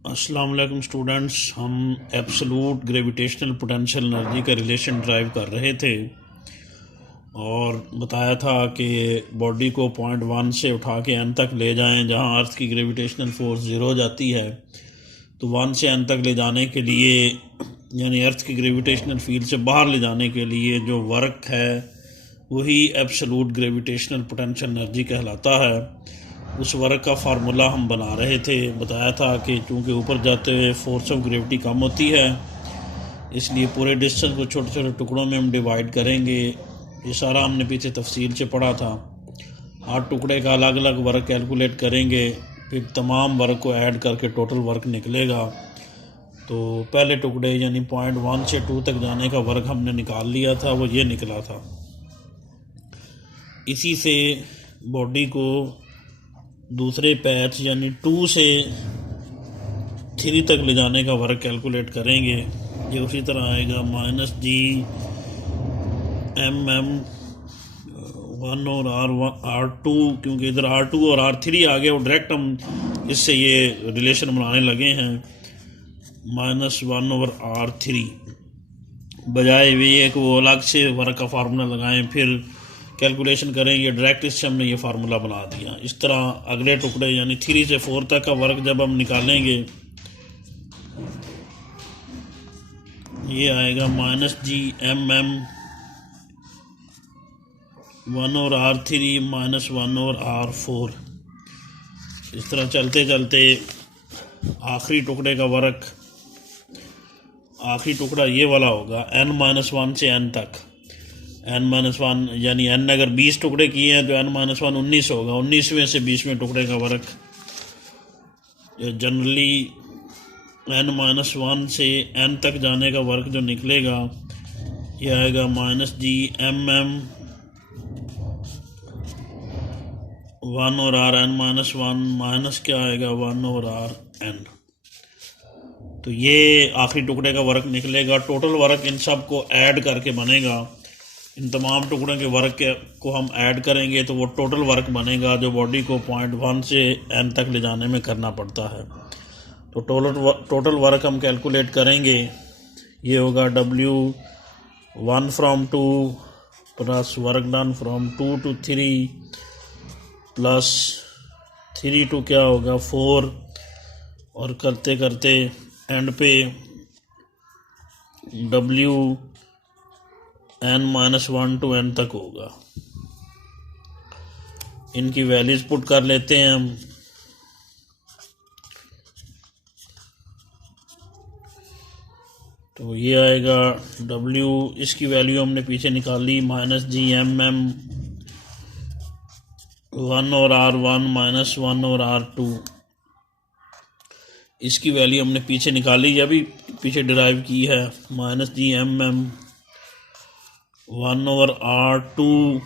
अस्सलाम वालेकुम स्टूडेंट्स। हम एब्सोलूट ग्रेविटेशनल पोटेंशियल एनर्जी का रिलेशन ड्राइव कर रहे थे और बताया था कि बॉडी को पॉइंट 1 से उठा के एन तक ले जाएं जहां अर्थ की ग्रेविटेशनल फोर्स ज़ीरो हो जाती है। तो 1 से एन तक ले जाने के लिए यानी अर्थ की ग्रेविटेशनल फील्ड से बाहर ले जाने के लिए जो वर्क है वही एब्सोलूट ग्रेविटेशनल पोटेंशियल एनर्जी कहलाता है। उस वर्क का फार्मूला हम बना रहे थे। बताया था कि चूँकि ऊपर जाते हुए फोर्स ऑफ ग्रेविटी कम होती है इसलिए पूरे डिस्टेंस को छोटे छोटे टुकड़ों में हम डिवाइड करेंगे। ये सारा हमने पीछे तफसील से पढ़ा था। 8 टुकड़े का अलग अलग वर्क कैलकुलेट करेंगे, फिर तमाम वर्क को ऐड करके टोटल वर्क निकलेगा। तो पहले टुकड़े यानी पॉइंट 1 से 2 तक जाने का वर्क हमने निकाल लिया था, वो ये निकला था। इसी से बॉडी को दूसरे पैच यानी 2 से 3 तक ले जाने का वर्क कैलकुलेट करेंगे। ये उसी तरह आएगा -G(M)(M)(1) और R2, क्योंकि इधर R2 और R3 आ गया, वो डायरेक्ट हम इससे ये रिलेशन बनाने लगे हैं। -1/R3 बजाय वे एक वो अलग से वर्क का फार्मूला लगाएं फिर कैलकुलेशन करेंगे, डायरेक्ट इससे हमने ये फार्मूला बना दिया। इस तरह अगले टुकड़े यानी 3 से 4 तक का वर्क जब हम निकालेंगे ये आएगा -G(M)(M)(1) और R3 -1 और R4। इस तरह चलते चलते आखिरी टुकड़े का वर्क, आखिरी टुकड़ा ये वाला होगा n-1 से n तक। n-1 यानी n अगर 20 टुकड़े किए हैं तो n-1 19 होगा। 19वें से 20वें टुकड़े का वर्क जनरली n-1 से n तक जाने का वर्क जो निकलेगा ये आएगा -G(M)(M)(1) और Rn-1 माइनस क्या आएगा 1 और Rn। तो ये आखिरी टुकड़े का वर्क निकलेगा। टोटल वर्क इन सब को ऐड करके बनेगा। इन तमाम टुकड़ों के वर्क को हम ऐड करेंगे तो वो टोटल वर्क बनेगा जो बॉडी को पॉइंट 1 से n तक ले जाने में करना पड़ता है। तो टोटल वर्क हम कैलकुलेट करेंगे। ये होगा W1 from 2 plus work done from 2 to 3 plus 3 to क्या होगा 4 और करते करते एंड पे WN-1 to n तक होगा। इनकी वैल्यूज पुट कर लेते हैं हम। तो ये आएगा W, इसकी वैल्यू हमने पीछे निकाली -G(M)(M)(1) और R1 -1 और R2। इसकी वैल्यू हमने पीछे निकाली या भी पीछे डिराइव की है। -G(M)(M)(1) और R2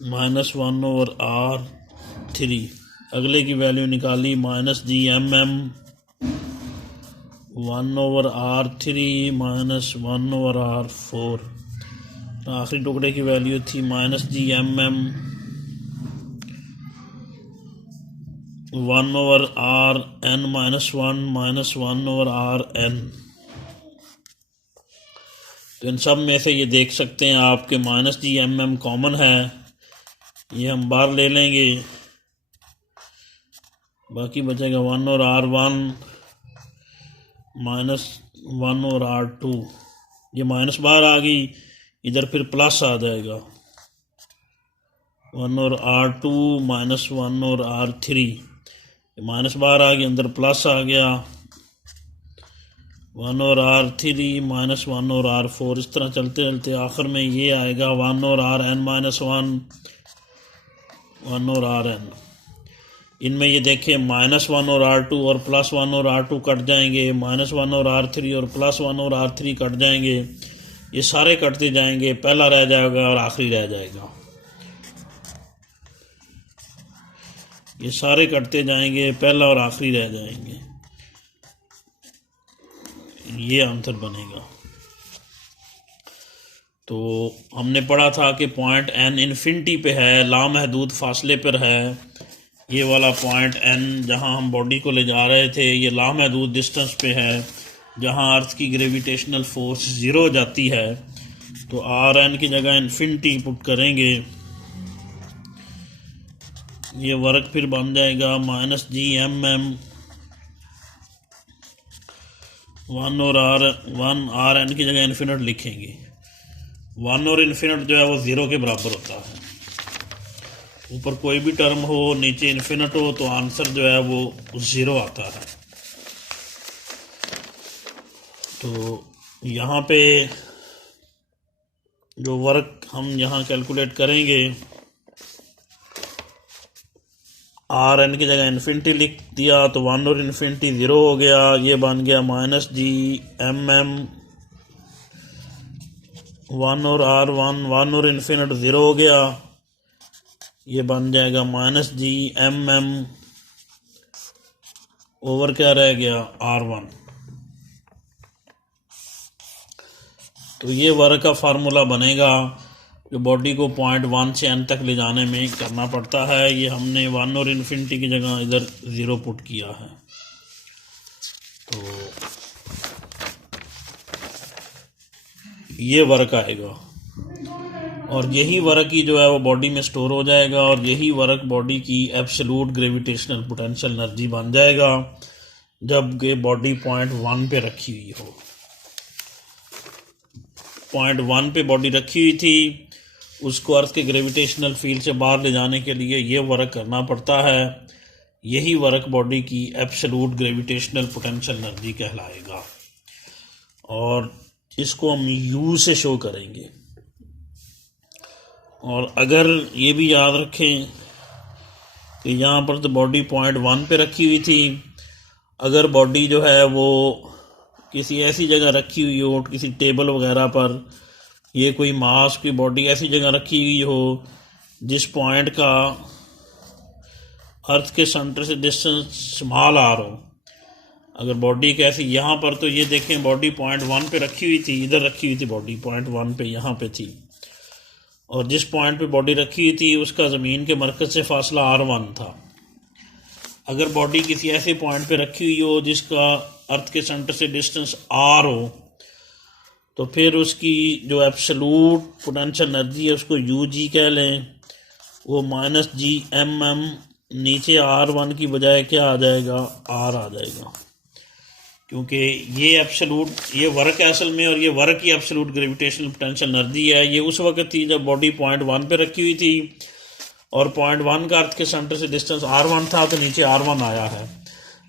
-1 और R3। अगले की वैल्यू निकाली -G(M)(M)(1) और R3 -1 और R4। आखिरी टुकड़े की वैल्यू थी -G(M)(M)(1) और Rn-1 -1 और Rn। तो इन सब में से ये देख सकते हैं आपके -G(M)(M) कॉमन है, ये हम बाहर ले लेंगे, बाकी बचेगा 1 और R1 -1 और R2। ये माइनस बाहर आ गई, इधर फिर प्लस आ जाएगा 1 और R2 -1 और R3। माइनस बाहर आ गई, अंदर प्लस आ गया 1 और R3 -1 और R4। इस तरह चलते चलते आखिर में ये आएगा 1 और Rn-1 1 और Rn। इनमें ये देखें -1 और R2 और +1 और R2 कट जाएंगे, -1 और R3 और +1 और R3 कट जाएंगे। ये सारे कटते जाएंगे, पहला रह जाएगा और आखिरी रह जाएगा। ये सारे कटते जाएंगे, पहला और आखिरी रह जाएंगे। ये आंसर बनेगा। तो हमने पढ़ा था कि पॉइंट n इन्फिनिटी पे है, लामहदूद फासले पर है, ये वाला पॉइंट n जहां हम बॉडी को ले जा रहे थे ये लामहदूद डिस्टेंस पे है, जहां अर्थ की ग्रेविटेशनल फोर्स ज़ीरो हो जाती है, तो आर एन की जगह इन्फिनिटी पुट करेंगे। ये वर्क फिर बन जाएगा माइनस जी एम एम 1 और आर एन की जगह इन्फिनिट लिखेंगे। 1 और इन्फिनिट जो है वो ज़ीरो के बराबर होता है। ऊपर कोई भी टर्म हो, नीचे इन्फिनिट हो, तो आंसर जो है वो ज़ीरो आता है। तो यहाँ पे जो वर्क हम यहाँ कैलकुलेट करेंगे, आर एन की जगह इन्फिनिटी लिख दिया तो 1 और इन्फिनिटी ज़ीरो हो गया। ये बन गया माइनस जी एम एम 1 और आर 1 और इन्फिनिट ज़ीरो हो गया। ये बन जाएगा minus G M M over क्या रह गया R1। तो ये वर्क का फार्मूला बनेगा जो बॉडी को पॉइंट 1 से n तक ले जाने में करना पड़ता है। ये हमने 1 और इन्फिनिटी की जगह इधर ज़ीरो पुट किया है। तो ये वर्क आएगा और यही वर्क ही जो है वो बॉडी में स्टोर हो जाएगा और यही वर्क बॉडी की एब्सोल्यूट ग्रेविटेशनल पोटेंशियल एनर्जी बन जाएगा जब ये बॉडी पॉइंट 1 पे रखी हुई हो। पॉइंट 1 पे बॉडी रखी हुई थी, उसको अर्थ के ग्रेविटेशनल फील्ड से बाहर ले जाने के लिए ये वर्क करना पड़ता है। यही वर्क बॉडी की एब्सोल्यूट ग्रेविटेशनल पोटेंशियल एनर्जी कहलाएगा और इसको हम U से शो करेंगे। और अगर ये भी याद रखें कि यहाँ पर तो बॉडी पॉइंट 1 पे रखी हुई थी, अगर बॉडी जो है वो किसी ऐसी जगह रखी हुई हो, किसी टेबल वगैरह पर, ये कोई मास की बॉडी ऐसी जगह रखी हुई हो जिस पॉइंट का अर्थ के सेंटर से डिस्टेंस स्मॉल आर हो, अगर बॉडी कैसी यहाँ पर, तो ये देखें बॉडी पॉइंट 1 पे रखी हुई थी, इधर रखी हुई थी बॉडी पॉइंट 1 पे, यहाँ पे थी, और जिस पॉइंट पे बॉडी रखी हुई थी उसका ज़मीन के मरकज़ से फासला R1 था। अगर बॉडी किसी ऐसे पॉइंट पे रखी हुई हो जिसका अर्थ के सेंटर से डिस्टेंस R हो, तो फिर उसकी जो एब्सोल्यूट पोटेंशियल एनर्जी है उसको UG कह लें। वो माइनस जी एम एम नीचे R1 की बजाय क्या आ जाएगा, R आ जाएगा, क्योंकि ये एब्सोल्यूट ये वर्क है असल में, और ये वर्क की एब्सोल्यूट ग्रेविटेशनल पोटेंशियल एनर्जी है। ये उस वक्त थी जब बॉडी पॉइंट 1 पे रखी हुई थी और पॉइंट 1 का अर्थ के सेंटर से डिस्टेंस R1 था, तो नीचे R1 आया है।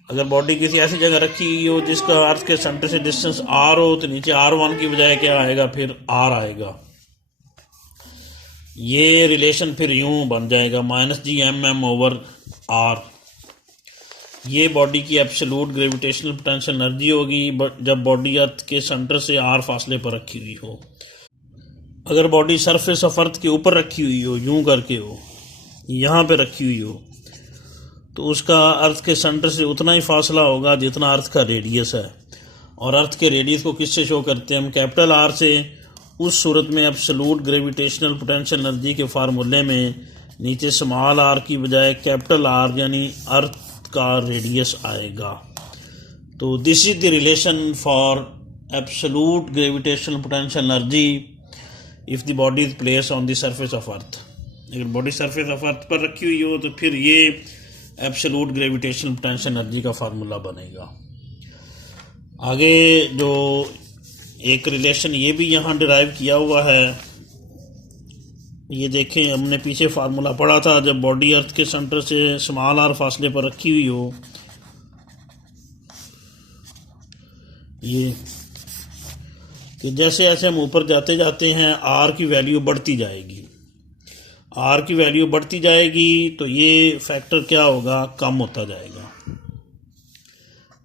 अगर बॉडी किसी ऐसी जगह रखी हुई हो जिसका अर्थ के सेंटर से डिस्टेंस R हो, तो नीचे R1 की बजाय क्या आएगा, फिर R आएगा। ये रिलेशन फिर यूं बन जाएगा minus G M M over R। ये बॉडी की एब्सोल्यूट ग्रेविटेशनल पोटेंशियल एनर्जी होगी जब बॉडी अर्थ के सेंटर से R फासले पर रखी हुई हो। अगर बॉडी सरफेस ऑफ अर्थ के ऊपर रखी हुई हो, यूं करके हो, यहाँ पे रखी हुई हो, तो उसका अर्थ के सेंटर से उतना ही फासला होगा जितना अर्थ का रेडियस है। और अर्थ के रेडियस को किससे शो करते हैं हम, कैपिटल R से। उस सूरत में एब्सोल्यूट ग्रेविटेशनल पोटेंशियल एनर्जी के फार्मूले में नीचे स्मॉल r की बजाय कैपिटल R यानी अर्थ का रेडियस आएगा। तो this is the relation for absolute gravitational potential energy if the body is place on the surface of earth. अगर बॉडी सरफेस ऑफ अर्थ पर रखी हुई हो तो फिर ये एब्सोल्यूट ग्रेविटेशनल पोटेंशियल एनर्जी का फार्मूला बनेगा। आगे जो एक रिलेशन ये भी यहाँ डिराइव किया हुआ है, ये देखें, हमने पीछे फार्मूला पढ़ा था जब बॉडी अर्थ के सेंटर से स्मॉल r फासले पर रखी हुई हो, ये कि जैसे जैसे हम ऊपर जाते जाते हैं r की वैल्यू बढ़ती जाएगी, r की वैल्यू बढ़ती जाएगी तो ये फैक्टर क्या होगा, कम होता जाएगा।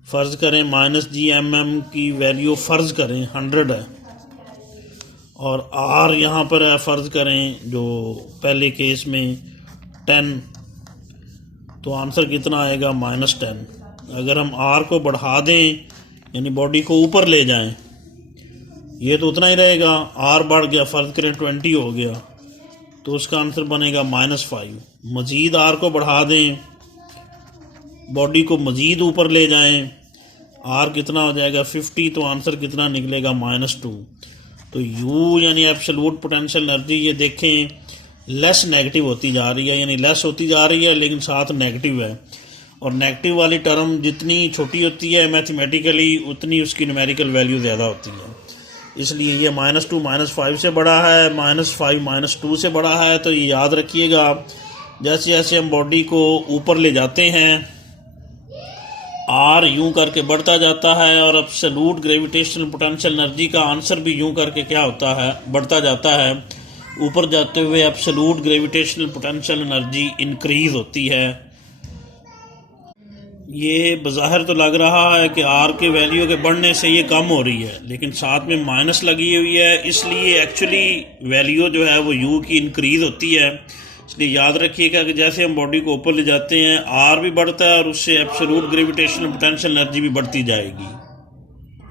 फ़र्ज़ करें माइनस जी एम एम की वैल्यू फ़र्ज़ करें 100 है और R यहाँ पर है, फ़र्ज़ करें जो पहले केस में 10, तो आंसर कितना आएगा, -10। अगर हम R को बढ़ा दें यानी बॉडी को ऊपर ले जाएं, ये तो उतना ही रहेगा। R बढ़ गया, फ़र्ज़ करें 20 हो गया, तो उसका आंसर बनेगा -5। मज़ीद R को बढ़ा दें बॉडी को मज़ीद ऊपर ले जाएं, आर कितना हो जाएगा 50, तो आंसर कितना निकलेगा -2। तो यू यानी एब्सोल्यूट पोटेंशियल एनर्जी ये देखें लेस नेगेटिव होती जा रही है, यानी लेस होती जा रही है लेकिन साथ नेगेटिव है, और नेगेटिव वाली टर्म जितनी छोटी होती है मैथमेटिकली उतनी उसकी न्यूमेरिकल वैल्यू ज़्यादा होती है। इसलिए ये -2 -5 से बड़ा है, -5 -2 से बड़ा है। तो ये याद रखिएगा, जैसे जैसे हम बॉडी को ऊपर ले जाते हैं आर यूं करके बढ़ता जाता है, और एब्सोल्यूट ग्रेविटेशनल पोटेंशियल एनर्जी का आंसर भी यूं करके क्या होता है, बढ़ता जाता है। ऊपर जाते हुए absolute gravitational potential energy increase होती है। ये बज़ाहिर तो लग रहा है कि आर के वैल्यू के बढ़ने से ये कम हो रही है, लेकिन साथ में माइनस लगी हुई है, इसलिए एक्चुअली वैल्यू जो है वो यू की इंक्रीज होती है। इसलिए याद रखिएगा कि जैसे हम बॉडी को ऊपर ले जाते हैं आर भी बढ़ता है और उससे एब्सोल्यूट ग्रेविटेशनल पोटेंशियल एनर्जी भी बढ़ती जाएगी।